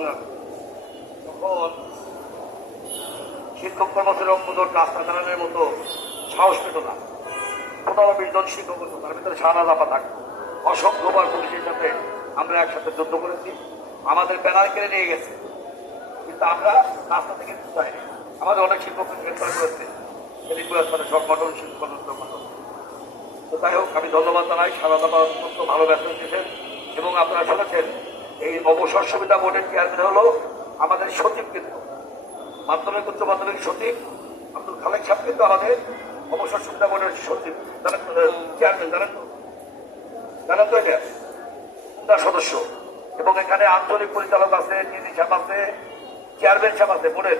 সংগ্রামী। তখন শিক্ষক কর্মচারী অঙ্কুদর রাস্তা চালানোর মতো সাহস পেত না। 15-20 জন শিক্ষক হতো, তার ভিতরে শাহনাজ আপা থাকতো। অসংখ্যবার পুলিশের সাথে আমরা একসাথে যুদ্ধ করেছি, আমাদের ব্যানার কেড়ে নিয়ে গেছে, কিন্তু আমরা রাস্তা থেকে যাইনি। আমাদের অনেক শিক্ষককে গ্রেফতার করেছে সংগঠন শিক্ষক সংগঠন। তো যাই হোক, আমি ধন্যবাদ জানাই। শাহনাজ আপা অত্যন্ত ভালো ব্যস্ত দিয়েছেন এবং আপনারা শুনেছেন এই অবসর সুবিধা বোর্ডের চেয়ারম্যান হলো আমাদের সচিব, কিন্তু মাধ্যমিক উচ্চ মাধ্যমিক সচিব আব্দুল খালেক সাহেব কিন্তু আমাদের অবসর সুবিধা বোর্ডের সচিব, জানেন তো, চেয়ারম্যান, জানেন তো এটা সদস্য। এবং এখানে আঞ্চলিক পরিচালক আছে, ডিজি সাহেব আছে, চেয়ারম্যান সাহেব আছে। বোর্ডের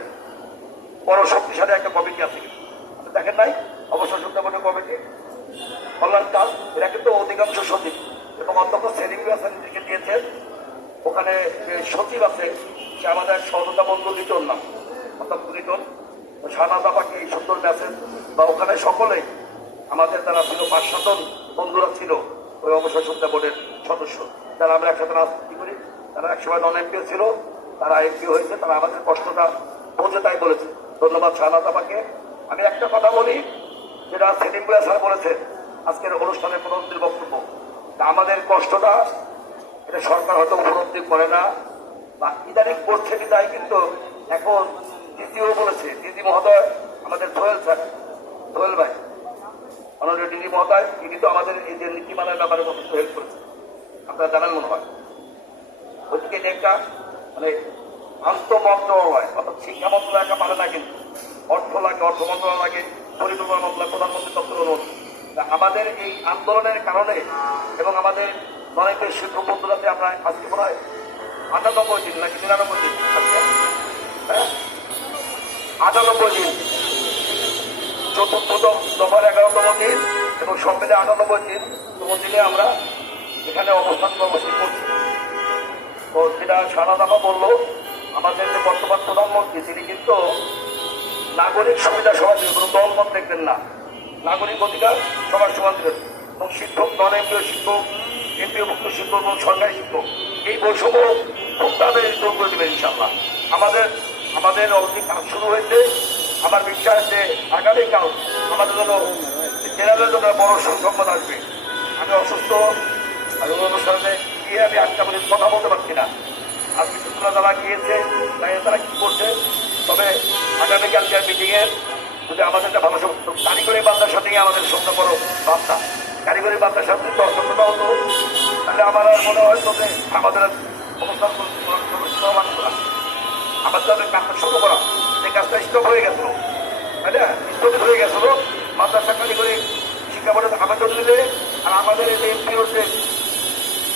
বড় শক্তিশালী একটা কমিটি আছে, আপনি দেখেন নাই অবসর সুবিধা বোর্ডের কমিটি, কল্যাণ কাল, এরা কিন্তু অধিকাংশ সচিব। এবং অধ্যক্ষ সেলিম হাসান নিজেকে দিয়েছেন। ওখানে সচিব আছে, সে আমাদের সহযোগিতা বন্ধু লিটন নাম, অর্থাৎ লিটন। শাহনাজ আপাকে এই সুন্দর মেসেজ বা ওখানে সকলেই আমাদের যারা ছিল 5-7 জন বন্ধুরা ছিল ওই অবসর সুবিধা বোর্ডের সদস্য, যারা আমরা একসাথে রাজনীতি করি, তারা একসময় নন এমপিও ছিল, তারা এমপি হয়েছে, তারা আমাদের কষ্টটা বোঝে, তাই বলেছে। ধন্যবাদ শাহনাজ আপাকে। আমি একটা কথা বলি, যেটা সেলিম স্যার বলেছে আজকের অনুষ্ঠানের প্রধানমন্ত্রীর বক্তব্য, আমাদের কষ্টটা এটা সরকার হয়তো উপলব্ধি করে না বা ইদানিং করছে বিদায়, কিন্তু এখন দিদিও বলেছে, দিদি মহোদয়, আমাদের সোহেল ভাই, মাননীয় দিদি মহোদয়, তিনি তো আমাদের এই যে নীতিমালার ব্যাপারে যথেষ্ট হেল্প করেছে, আপনারা জানান মনে হয়। ওইদিকে একটা মানে আন্তঃমন্ত্রণালয়, অর্থাৎ শিক্ষা মন্ত্রণালয় একা পারে না, কিন্তু অর্থ লাগে, অর্থ মন্ত্রণালয় লাগে, পরিকল্পনা মন্ত্রণালয়, প্রধানমন্ত্রী দপ্তর অনুরোধ। আমাদের এই আন্দোলনের কারণে এবং আমাদের অনেকের শিক্ষক বন্ধুরাতে আমরা আজকে মনে হয় 98 দিন নাকি 99 দিন, হ্যাঁ 98 দিন, চতুর্থ দফার 11তম দিন এবং সব মিলে 98 দিন দিনে আমরা এখানে অবস্থান কর্মসূচি করছি। তো যেটা শাহনাজ আপা বললো, আমাদের যে বর্তমান প্রধানমন্ত্রী তিনি কিন্তু নাগরিক সুবিধা সভা দিলেন, কোনো দলমত দেখবেন না, নাগরিক অধিকার সবার সমান দিলেন। এবং শিক্ষক, নন এমপিও শিক্ষক, এমপিওভুক্ত শিক্ষক এবং সরকারি শিক্ষক, এই বৈষম্য খুবভাবে দূর করে দেবেন ইনশাল্লাহ। আমাদের অলরেডি কাজ শুরু হয়েছে। আমার বিশ্বাস যে আগামীকাল আমাদের জন্য জেনারেলের জন্য বড় সুসংবাদ আসবে। আমি অসুস্থ, আমি অনুষ্ঠানে গিয়ে আমি আজকে আমাদের কথা বলতে পারছি না। আজকে সূচনা যারা গিয়েছে তারা কি করছে, তবে আগামীকালকে মিটিংয়ে যদি আমাদের একটা ভালো কারিগরি মাদ্রাসা নিয়ে আমাদের সঙ্গে বড় বার্তা, কারিগরি মাদ্রাসা যদি দর্শকতা হতো, তাহলে আমার মনে হয় তবে আমাদের অবস্থান আমাদের তাদের কাজটা শুরু করা, যে কাজটা স্টপ হয়ে গেছিল, তাই না, স্থগিত হয়ে গেছিল। মাদ্রাসা কারিগরি শিক্ষা বোর্ডের আবেদন দিলে আর আমাদের এই এমপিওর যে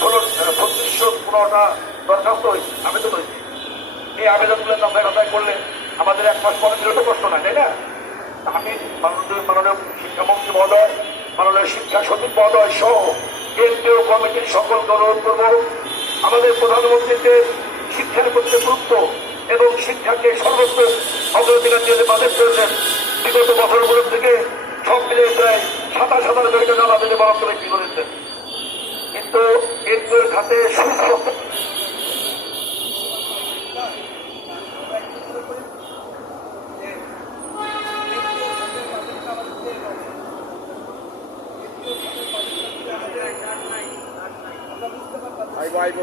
3615টা দরখাস্ত হয়েছে, আবেদন হয়েছে, এই আবেদনগুলো দফায় করলে আমাদের 1 মাস পরে দিলে তো কষ্ট নয়, তাই না। আমি মাননীয় শিক্ষামন্ত্রী মহোদয়, মাননীয় শিক্ষা সচিব মহোদয় সহ কেন্দ্রীয় কমিটির সকলকে অনুরোধ করব, আমাদের প্রধানমন্ত্রীকে শিক্ষার প্রতি গুরুত্ব এবং শিক্ষাকে সর্বোচ্চ অগ্রাধিকার দিয়ে বাজেট করেছেন। বিগত বছরগুলোর থেকে সব মিলিয়ে প্রায় 27,000 কোটি টাকা আমাদের বরাদ্দ বিক্রি করেছেন, কিন্তু কেন্দ্রের খাতে সুস্থ আইবো